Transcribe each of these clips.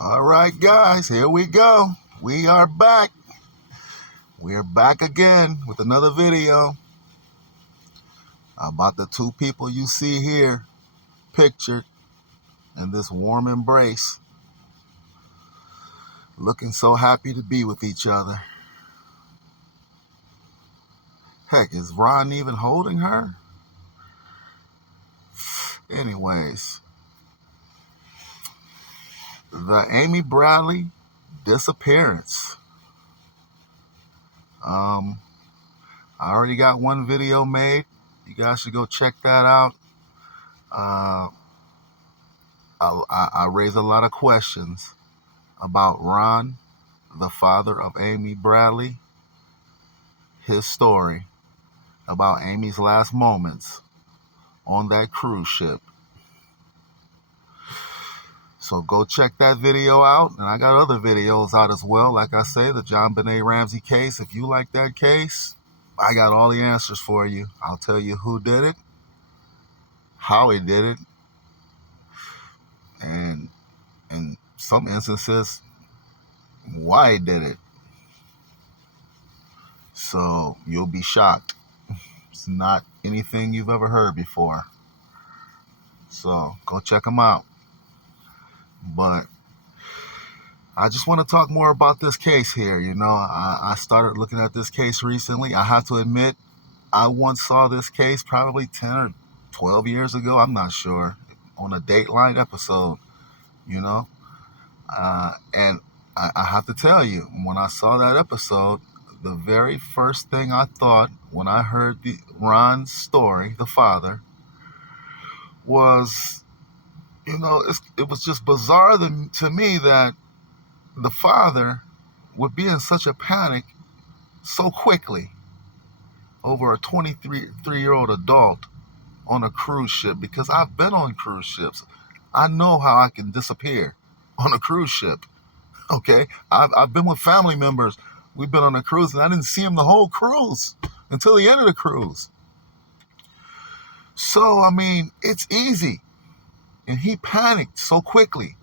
All right, guys, here we go. We are back. We are back again with another video about the two people you see here pictured in this warm embrace, looking so happy to be with each other. Heck, is Ron even holding her? Anyways, the Amy Bradley disappearance. I already got one video made. You guys should go check that out. I raise a lot of questions about Ron, the father of Amy Bradley, his story about Amy's last moments on that cruise ship. So go check that video out. And I got other videos out as well. Like I say, the John Benet Ramsey case. If you like that case, I got all the answers for you. I'll tell you who did it, how he did it, and in some instances, why he did it. So you'll be shocked. It's not anything you've ever heard before. So go check them out. But I just want to talk more about this case here. You know, I started looking at this case recently. I have to admit, I once saw this case probably 10 or 12 years ago. I'm not sure. On a Dateline episode, you know. And I have to tell you, when I saw that episode, the very first thing I thought when I heard Ron's story, the father, was, you know, it was just bizarre to me that the father would be in such a panic so quickly over a 23-year-old adult on a cruise ship, because I've been on cruise ships. I know how I can disappear on a cruise ship. Okay, I've been with family members. We've been on a cruise, and I didn't see him the whole cruise until the end of the cruise. So, I mean, it's easy. And he panicked so quickly.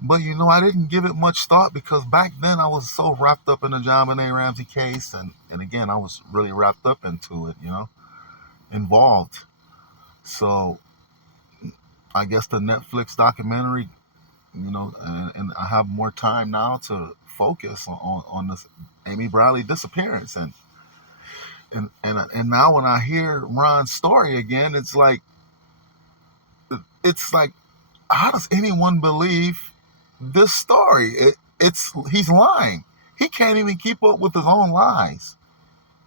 But, you know, I didn't give it much thought because back then I was so wrapped up in the John Benet Ramsey case. And again, I was really wrapped up into it, you know, involved. So I guess the Netflix documentary, you know, and I have more time now to focus on this Amy Bradley disappearance. And now when I hear Ron's story again, it's like, how does anyone believe this story? He's lying. He can't even keep up with his own lies.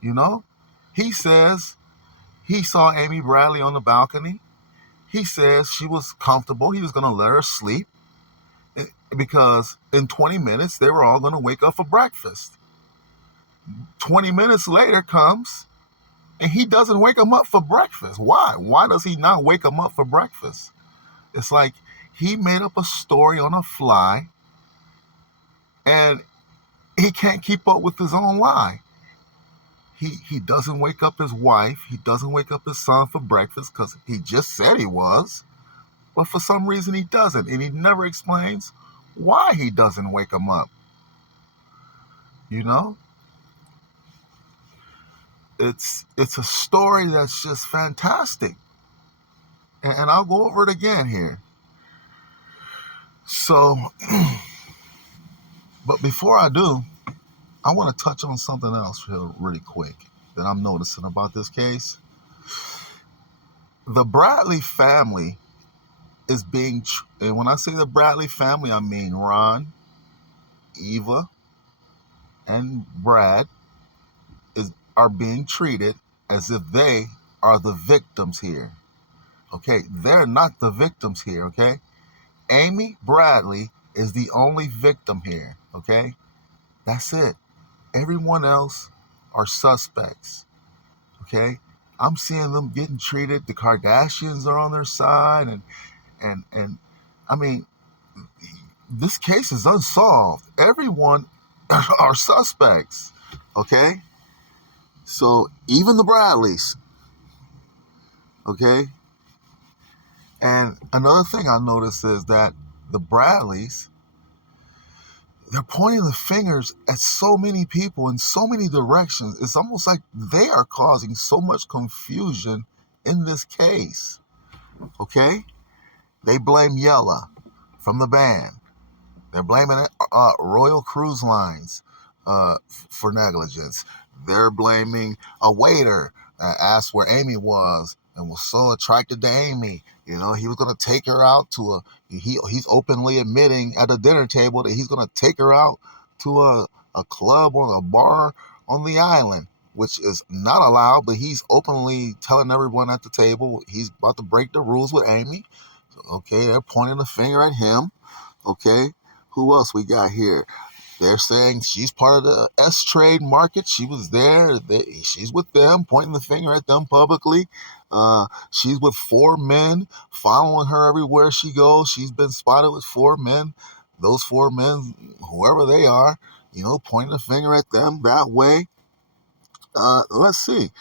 You know, he says he saw Amy Bradley on the balcony. He says she was comfortable. He was going to let her sleep because in 20 minutes they were all going to wake up for breakfast. 20 minutes later comes and he doesn't wake them up for breakfast. Why? Why does he not wake them up for breakfast? It's like he made up a story on a fly and he can't keep up with his own lie. He doesn't wake up his wife. He doesn't wake up his son for breakfast because he just said he was. But for some reason he doesn't. And he never explains why he doesn't wake him up. You know? It's a story that's just fantastic. And I'll go over it again here. So, but before I do, I want to touch on something else really quick that I'm noticing about this case. The Bradley family is being, and when I say the Bradley family, I mean Ron, Eva, and Brad are being treated as if they are the victims here. Okay, they're not the victims here, okay? Amy Bradley is the only victim here, okay? That's it. Everyone else are suspects, okay? I'm seeing them getting treated. The Kardashians are on their side, and I mean, this case is unsolved. Everyone are suspects, okay? So even the Bradleys, okay? And another thing I noticed is that the Bradleys they're pointing the fingers at so many people in so many directions. It's almost like they are causing so much confusion in this case. Okay? They blame Yella from the band. They're blaming Royal Cruise Lines for negligence. They're blaming a waiter that asked where Amy was and was so attracted to Amy. You know, he was going to take her out to he's openly admitting at a dinner table that he's going to take her out to a club or a bar on the island, which is not allowed, but he's openly telling everyone at the table he's about to break the rules with Amy. Okay, they're pointing the finger at him. Okay, who else we got here? They're saying she's part of the S-Trade market. She was there. She's with them, pointing the finger at them publicly. She's with 4 men, following her everywhere she goes. She's been spotted with 4 men. Those 4 men, whoever they are, you know, pointing the finger at them that way. Let's see.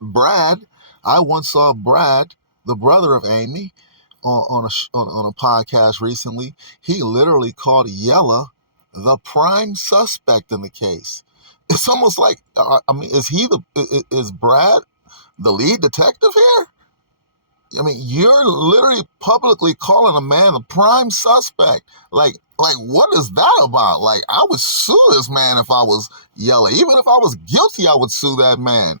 Brad, I once saw Brad, the brother of Amy, on a podcast recently. He literally called Yella the prime suspect in the case. It's almost like, I mean, is Brad the lead detective here? I mean, you're literally publicly calling a man the prime suspect. Like what is that about? Like, I would sue this man if I was Yella. Even if I was guilty, I would sue that man.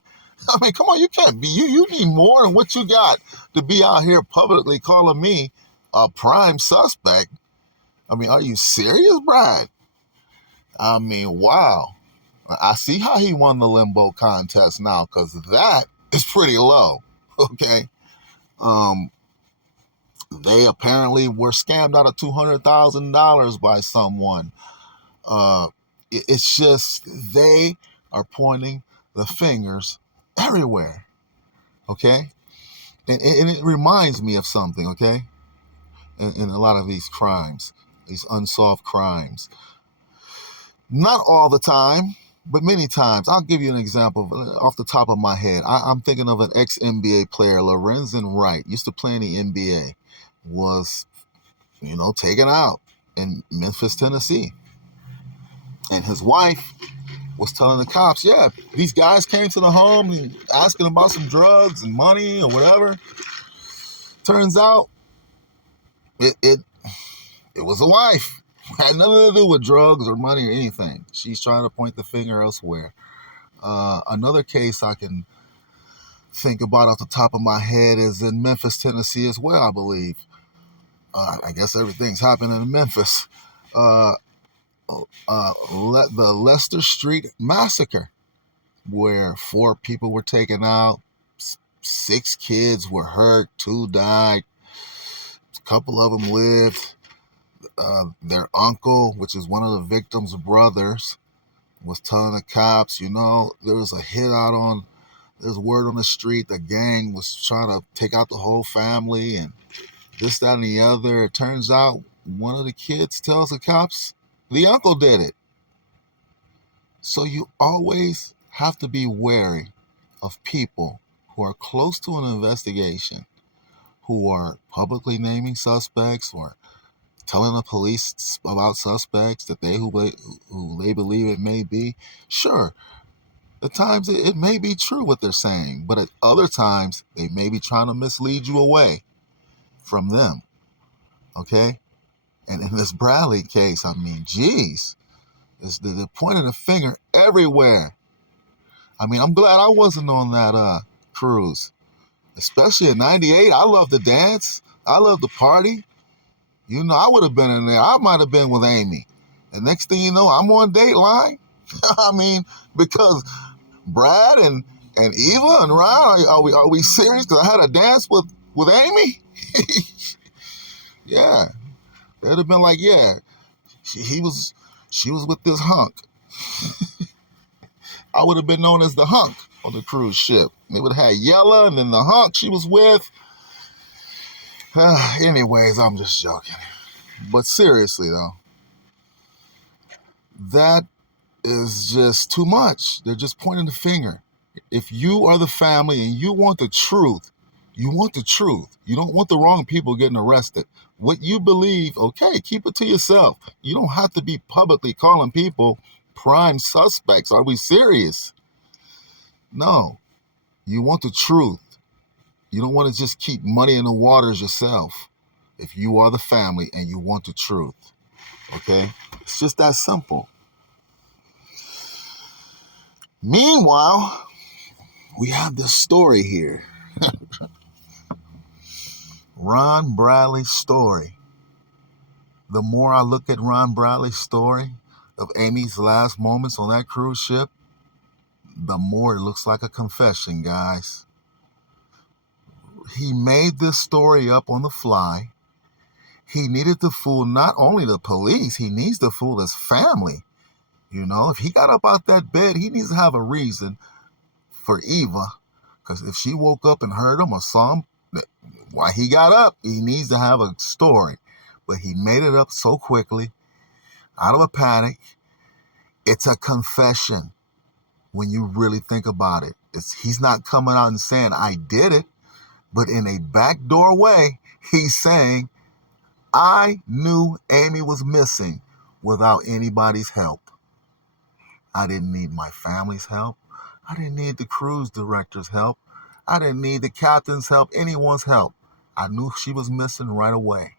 I mean, come on, you can't be, you need more than what you got to be out here publicly calling me a prime suspect. I mean, are you serious, Brad? I mean, wow. I see how he won the limbo contest now, because that is pretty low. Okay. They apparently were scammed out of $200,000 by someone. It's just, they are pointing the fingers everywhere. Okay. And it reminds me of something. Okay. In a lot of these crimes, these unsolved crimes. Not all the time, but many times. I'll give you an example off the top of my head. I'm thinking of an ex-NBA player, Lorenzen Wright, used to play in the NBA, was, you know, taken out in Memphis, Tennessee. And his wife was telling the cops, yeah, these guys came to the home and asking about some drugs and money or whatever. Turns out it was a wife. Had nothing to do with drugs or money or anything. She's trying to point the finger elsewhere. Another case I can think about off the top of my head is in Memphis, Tennessee as well, I believe. I guess everything's happening in Memphis. The Leicester Street Massacre, where 4 people were taken out, 6 kids were hurt, 2 died, a couple of them lived. Their uncle, which is one of the victims' brothers, was telling the cops, you know, there was a hit out on, there's word on the street, the gang was trying to take out the whole family and this, that, and the other. It turns out one of the kids tells the cops the uncle did it. So you always have to be wary of people who are close to an investigation, who are publicly naming suspects or telling the police about suspects that who they believe it may be. Sure, at times it may be true what they're saying, but at other times they may be trying to mislead you away from them. Okay? And in this Bradley case, I mean, geez, they're pointing a finger everywhere. I mean, I'm glad I wasn't on that cruise, especially in '98. I love to dance. I love to party. You know, I would have been in there. I might have been with Amy. And next thing you know, I'm on Dateline. I mean, because Brad and Eva and Ryan, are we serious? Because I had a dance with Amy? Yeah. They'd have been like, yeah, she was with this hunk. I would have been known as the hunk on the cruise ship. They would have had Yella and then the hunk she was with. Anyways, I'm just joking. But seriously, though, that is just too much. They're just pointing the finger. If you are the family and you want the truth, you want the truth. You don't want the wrong people getting arrested. What you believe, okay, keep it to yourself. You don't have to be publicly calling people prime suspects. Are we serious? No. You want the truth. You don't want to just keep muddy in the waters yourself. If you are the family and you want the truth, okay? It's just that simple. Meanwhile, we have this story here. Ron Bradley's story. The more I look at Ron Bradley's story of Amy's last moments on that cruise ship, the more it looks like a confession, guys. He made this story up on the fly. He needed to fool not only the police, he needs to fool his family. You know, if he got up out that bed, he needs to have a reason for Eva. Because if she woke up and heard him or saw him, why he got up, he needs to have a story. But he made it up so quickly, out of a panic. It's a confession when you really think about it. He's not coming out and saying, I did it. But in a backdoor way, he's saying, I knew Amy was missing without anybody's help. I didn't need my family's help. I didn't need the cruise director's help. I didn't need the captain's help, anyone's help. I knew she was missing right away,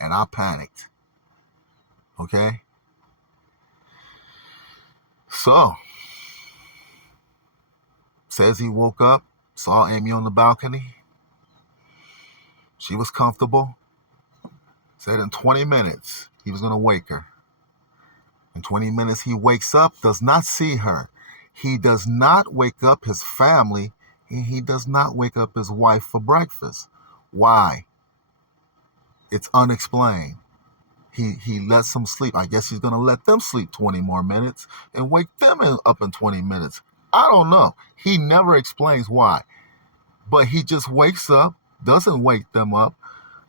and I panicked. Okay? So, says he woke up, saw Amy on the balcony. She was comfortable. Said in 20 minutes, he was going to wake her. In 20 minutes, he wakes up, does not see her. He does not wake up his family, and he does not wake up his wife for breakfast. Why? It's unexplained. He lets them sleep. I guess he's going to let them sleep 20 more minutes and wake them up in 20 minutes. I don't know. He never explains why. But he just wakes up, doesn't wake them up,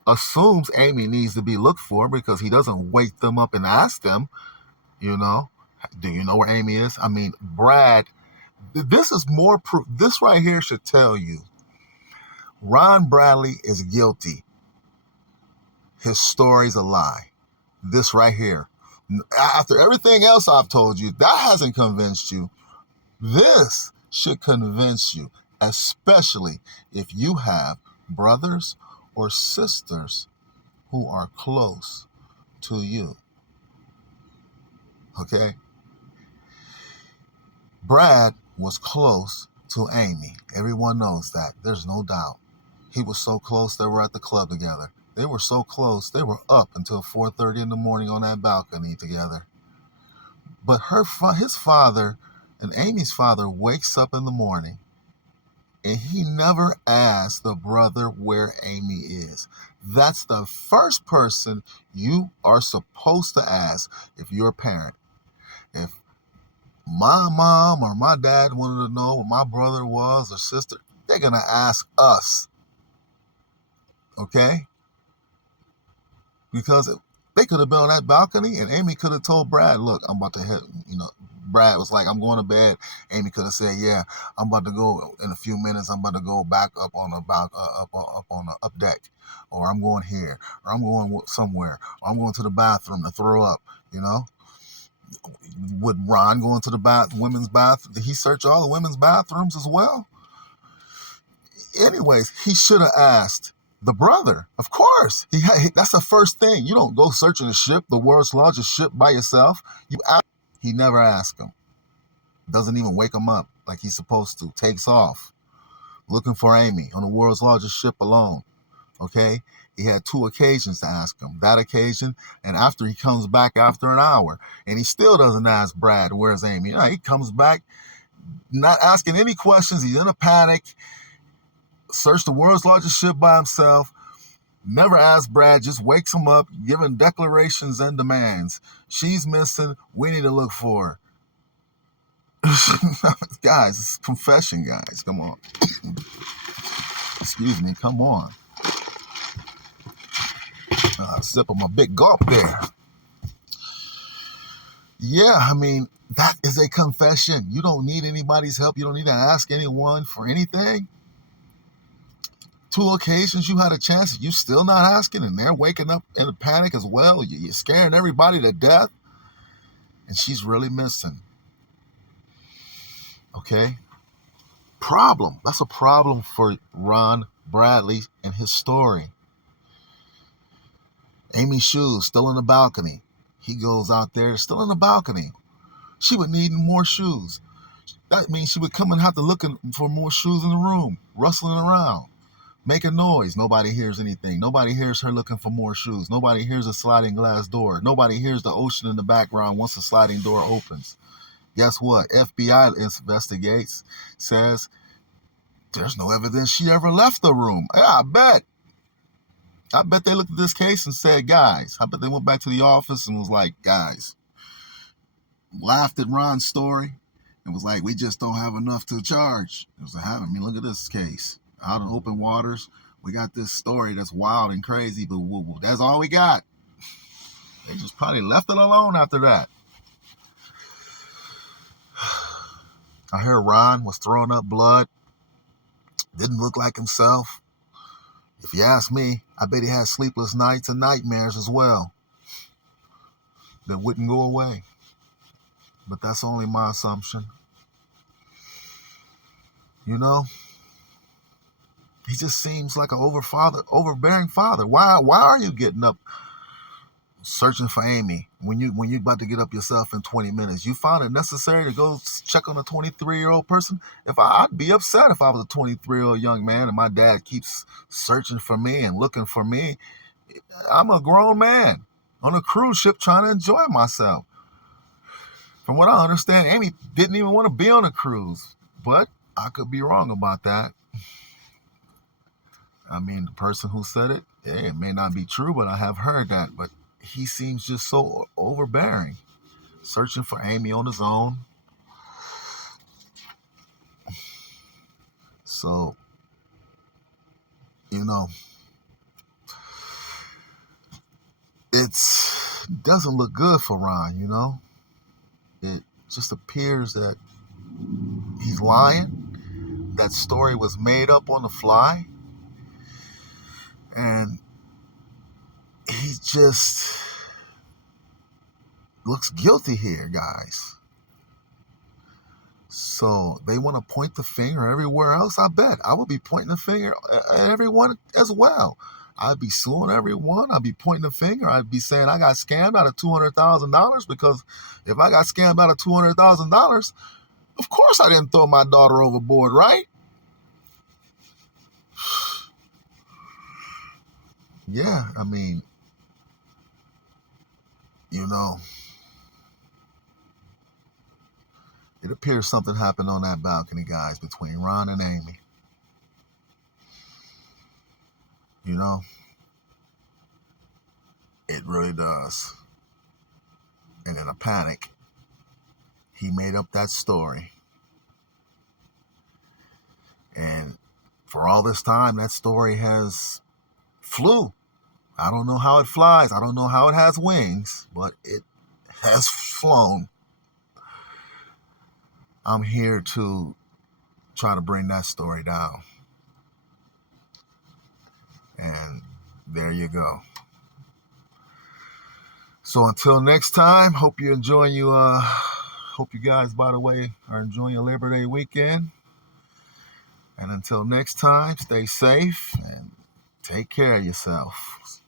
assumes Amy needs to be looked for because he doesn't wake them up and ask them, you know, do you know where Amy is? I mean, Brad, this is more proof. This right here should tell you Ron Bradley is guilty. His story's a lie. This right here. After everything else I've told you, that hasn't convinced you. This should convince you, especially if you have brothers or sisters who are close to you. Okay? Brad was close to Amy. Everyone knows that. There's no doubt. He was so close they were at the club together. They were so close, they were up until 4:30 in the morning on that balcony together. But his father and Amy's father wakes up in the morning and he never asks the brother where Amy is. That's the first person you are supposed to ask if you're a parent. If my mom or my dad wanted to know where my brother was or sister, they're going to ask us. Okay? Because they could have been on that balcony and Amy could have told Brad, look, I'm about to hit, Brad was like, I'm going to bed. Amy could have said, yeah, I'm about to go in a few minutes. I'm about to go back up on the up on the up deck, or I'm going here, or I'm going somewhere, or I'm going to the bathroom to throw up. Would Ron go into the women's bath? Did he search all the women's bathrooms as well? Anyways, he should have asked the brother. Of course, that's the first thing. You don't go searching a ship, the world's largest ship, by yourself. He never asked him. Doesn't even wake him up like he's supposed to. Takes off looking for Amy on the world's largest ship alone. Okay? He had 2 occasions to ask him. That occasion, and after he comes back after an hour, and he still doesn't ask Brad, where's Amy? He comes back not asking any questions. He's in a panic. Searched the world's largest ship by himself. Never asked Brad, just wakes him up, giving declarations and demands. She's missing. We need to look for her. Guys, it's confession, guys. Come on. Excuse me. Come on. Sip of my big gulp there. Yeah, I mean, that is a confession. You don't need anybody's help. You don't need to ask anyone for anything. two occasions you had a chance, you still not asking, and they're waking up in a panic as well. You're scaring everybody to death, and she's really missing. Okay? Problem. That's a problem for Ron Bradley and his story. Amy's shoes still in the balcony. He goes out there, still in the balcony. She would need more shoes. That means she would come and have to look for more shoes in the room, rustling around, making noise. Nobody hears anything. Nobody hears her looking for more shoes. Nobody hears a sliding glass door. Nobody hears the ocean in the background once the sliding door opens. Guess what? FBI investigates, says there's no evidence she ever left the room. Yeah, I bet they looked at this case and said, guys, I bet they went back to the office and was like, guys, laughed at Ron's story. It was like, we just don't have enough to charge. It was like, I mean, look at this case. Out in open waters, we got this story that's wild and crazy, but that's all we got. They just probably left it alone after that. I hear Ron was throwing up blood. Didn't look like himself. If you ask me, I bet he had sleepless nights and nightmares as well that wouldn't go away. But that's only my assumption. You know, he just seems like an overbearing father. Why are you getting up searching for Amy when you about to get up yourself in 20 minutes? You found it necessary to go check on a 23-year-old person? I'd be upset if I was a 23-year-old young man and my dad keeps searching for me and looking for me. I'm a grown man on a cruise ship trying to enjoy myself. From what I understand, Amy didn't even want to be on a cruise, but I could be wrong about that. I mean, the person who said it, it may not be true, but I have heard that. But he seems just so overbearing, searching for Amy on his own. So, you know, it doesn't look good for Ron, you know. It just appears that he's lying. That story was made up on the fly. And he just looks guilty here, guys. So they want to point the finger everywhere else. I bet I would be pointing the finger at everyone as well. I'd be suing everyone. I'd be pointing the finger. I'd be saying I got scammed out of $200,000 because if I got scammed out of $200,000, of course I didn't throw my daughter overboard, right? Yeah, I mean, you know, it appears something happened on that balcony, guys, between Ron and Amy. You know, it really does. And in a panic, he made up that story. And for all this time, that story has flew. I don't know how it flies. I don't know how it has wings, but it has flown. I'm here to try to bring that story down. And there you go. So until next time, hope you guys, by the way, are enjoying your Labor Day weekend. And until next time, stay safe and take care of yourself.